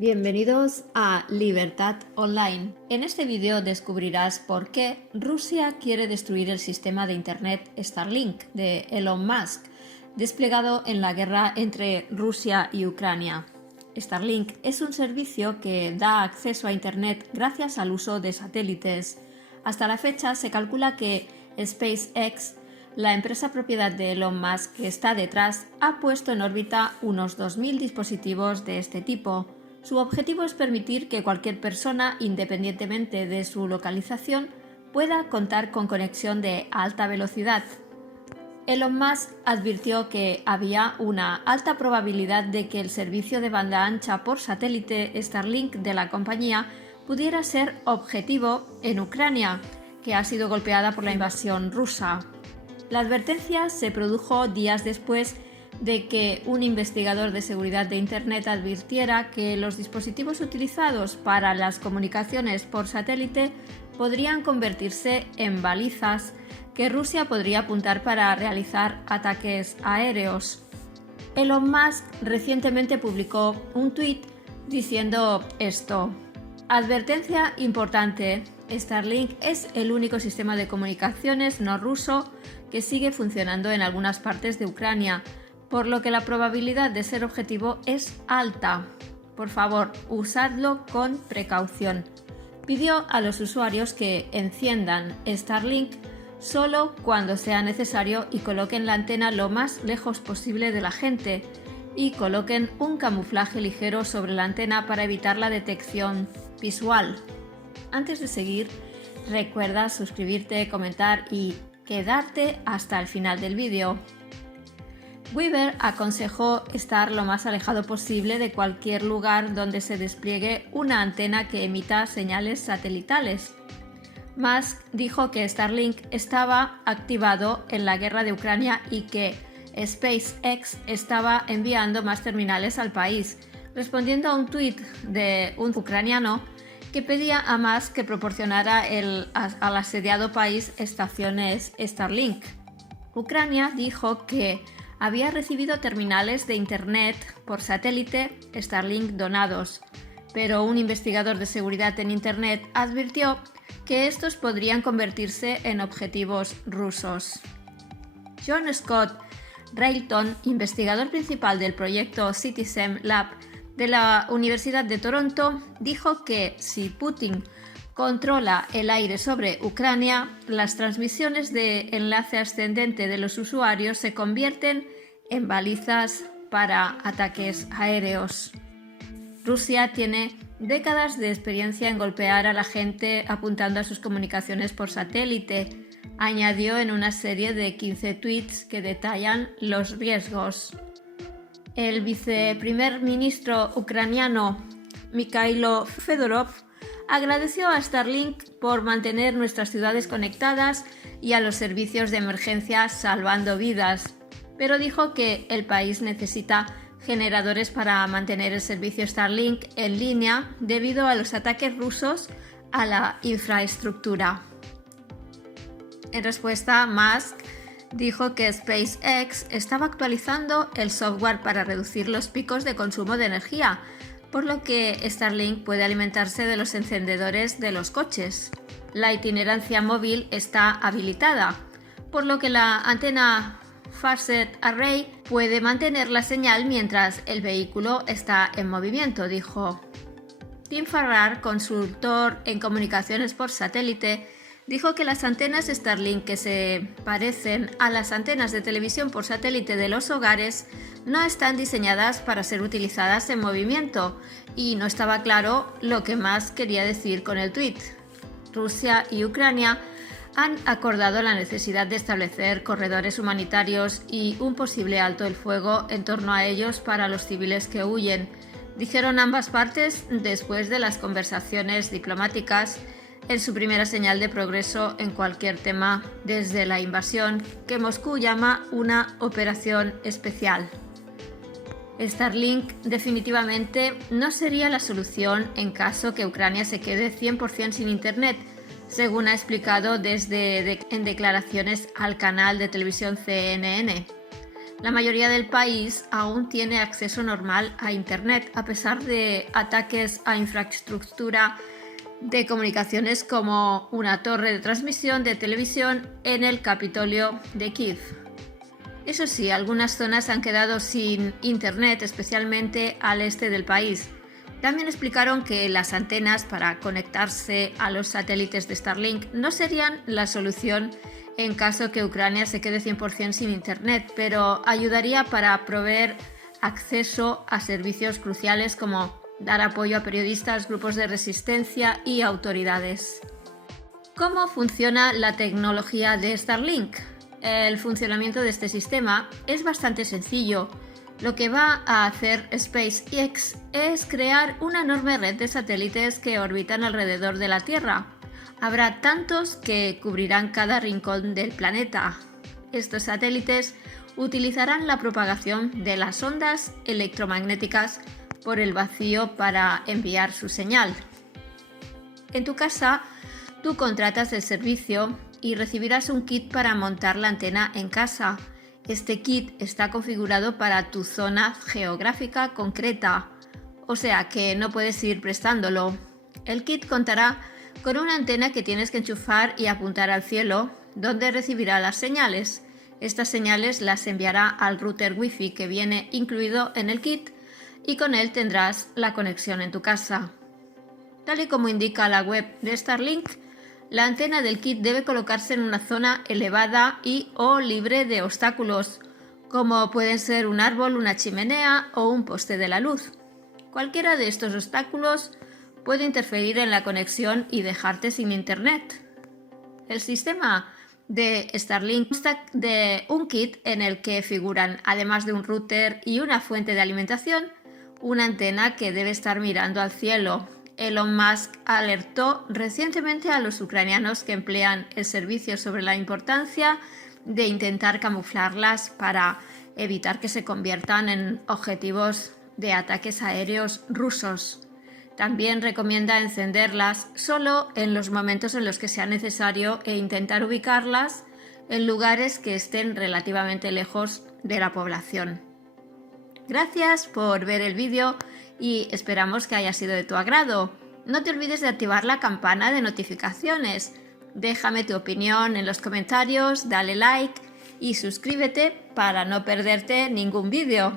Bienvenidos a Libertad Online. En este vídeo descubrirás por qué Rusia quiere destruir el sistema de Internet Starlink de Elon Musk, desplegado en la guerra entre Rusia y Ucrania. Starlink es un servicio que da acceso a Internet gracias al uso de satélites. Hasta la fecha se calcula que SpaceX, la empresa propiedad de Elon Musk que está detrás, ha puesto en órbita unos 2.000 dispositivos de este tipo. Su objetivo es permitir que cualquier persona, independientemente de su localización, pueda contar con conexión de alta velocidad. Elon Musk advirtió que había una alta probabilidad de que el servicio de banda ancha por satélite Starlink de la compañía pudiera ser objetivo en Ucrania, que ha sido golpeada por la invasión rusa. La advertencia se produjo días después de que un investigador de seguridad de Internet advirtiera que los dispositivos utilizados para las comunicaciones por satélite podrían convertirse en balizas que Rusia podría apuntar para realizar ataques aéreos. Elon Musk recientemente publicó un tuit diciendo esto: advertencia importante, Starlink es el único sistema de comunicaciones no ruso que sigue funcionando en algunas partes de Ucrania, por lo que la probabilidad de ser objetivo es alta. Por favor, usadlo con precaución. Pidió a los usuarios que enciendan Starlink solo cuando sea necesario y coloquen la antena lo más lejos posible de la gente y coloquen un camuflaje ligero sobre la antena para evitar la detección visual. Antes de seguir, recuerda suscribirte, comentar y quedarte hasta el final del vídeo. Weaver aconsejó estar lo más alejado posible de cualquier lugar donde se despliegue una antena que emita señales satelitales. Musk dijo que Starlink estaba activado en la guerra de Ucrania y que SpaceX estaba enviando más terminales al país, respondiendo a un tuit de un ucraniano que pedía a Musk que proporcionara al asediado país estaciones Starlink. Ucrania dijo que había recibido terminales de Internet por satélite Starlink donados, pero un investigador de seguridad en Internet advirtió que estos podrían convertirse en objetivos rusos. John Scott Railton, investigador principal del proyecto Citizen Lab de la Universidad de Toronto, dijo que si Putin controla el aire sobre Ucrania, las transmisiones de enlace ascendente de los usuarios se convierten en balizas para ataques aéreos. Rusia tiene décadas de experiencia en golpear a la gente apuntando a sus comunicaciones por satélite, añadió en una serie de 15 tweets que detallan los riesgos. El viceprimer ministro ucraniano Mikhailo Fedorov agradeció a Starlink por mantener nuestras ciudades conectadas y a los servicios de emergencia salvando vidas, pero dijo que el país necesita generadores para mantener el servicio Starlink en línea debido a los ataques rusos a la infraestructura. En respuesta, Musk dijo que SpaceX estaba actualizando el software para reducir los picos de consumo de energía, por lo que Starlink puede alimentarse de los encendedores de los coches. La itinerancia móvil está habilitada, por lo que la antena Farset Array puede mantener la señal mientras el vehículo está en movimiento, dijo. Tim Farrar, consultor en comunicaciones por satélite, dijo que las antenas Starlink que se parecen a las antenas de televisión por satélite de los hogares no están diseñadas para ser utilizadas en movimiento y no estaba claro lo que más quería decir con el tuit. Rusia y Ucrania han acordado la necesidad de establecer corredores humanitarios y un posible alto el fuego en torno a ellos para los civiles que huyen, dijeron ambas partes después de las conversaciones diplomáticas en su primera señal de progreso en cualquier tema desde la invasión, que Moscú llama una operación especial. Starlink definitivamente no sería la solución en caso que Ucrania se quede 100% sin Internet, según ha explicado en declaraciones al canal de televisión CNN. La mayoría del país aún tiene acceso normal a Internet, a pesar de ataques a infraestructura de comunicaciones como una torre de transmisión de televisión en el Capitolio de Kiev. Eso sí, algunas zonas han quedado sin Internet, especialmente al este del país. También explicaron que las antenas para conectarse a los satélites de Starlink no serían la solución en caso que Ucrania se quede 100% sin Internet, pero ayudaría para proveer acceso a servicios cruciales como dar apoyo a periodistas, grupos de resistencia y autoridades. ¿Cómo funciona la tecnología de Starlink? El funcionamiento de este sistema es bastante sencillo. Lo que va a hacer SpaceX es crear una enorme red de satélites que orbitan alrededor de la Tierra. Habrá tantos que cubrirán cada rincón del planeta. Estos satélites utilizarán la propagación de las ondas electromagnéticas por el vacío para enviar su señal. En tu casa, tú contratas el servicio y recibirás un kit para montar la antena en casa. Este kit está configurado para tu zona geográfica concreta, o sea que no puedes ir prestándolo. El kit contará con una antena que tienes que enchufar y apuntar al cielo, donde recibirá las señales. Estas señales las enviará al router Wi-Fi que viene incluido en el kit y con él tendrás la conexión en tu casa. Tal y como indica la web de Starlink, la antena del kit debe colocarse en una zona elevada o libre de obstáculos, como pueden ser un árbol, una chimenea o un poste de la luz. Cualquiera de estos obstáculos puede interferir en la conexión y dejarte sin Internet. El sistema de Starlink consta de un kit en el que figuran, además de un router y una fuente de alimentación, una antena que debe estar mirando al cielo. Elon Musk alertó recientemente a los ucranianos que emplean el servicio sobre la importancia de intentar camuflarlas para evitar que se conviertan en objetivos de ataques aéreos rusos. También recomienda encenderlas solo en los momentos en los que sea necesario e intentar ubicarlas en lugares que estén relativamente lejos de la población. Gracias por ver el vídeo y esperamos que haya sido de tu agrado. No te olvides de activar la campana de notificaciones. Déjame tu opinión en los comentarios, dale like y suscríbete para no perderte ningún vídeo.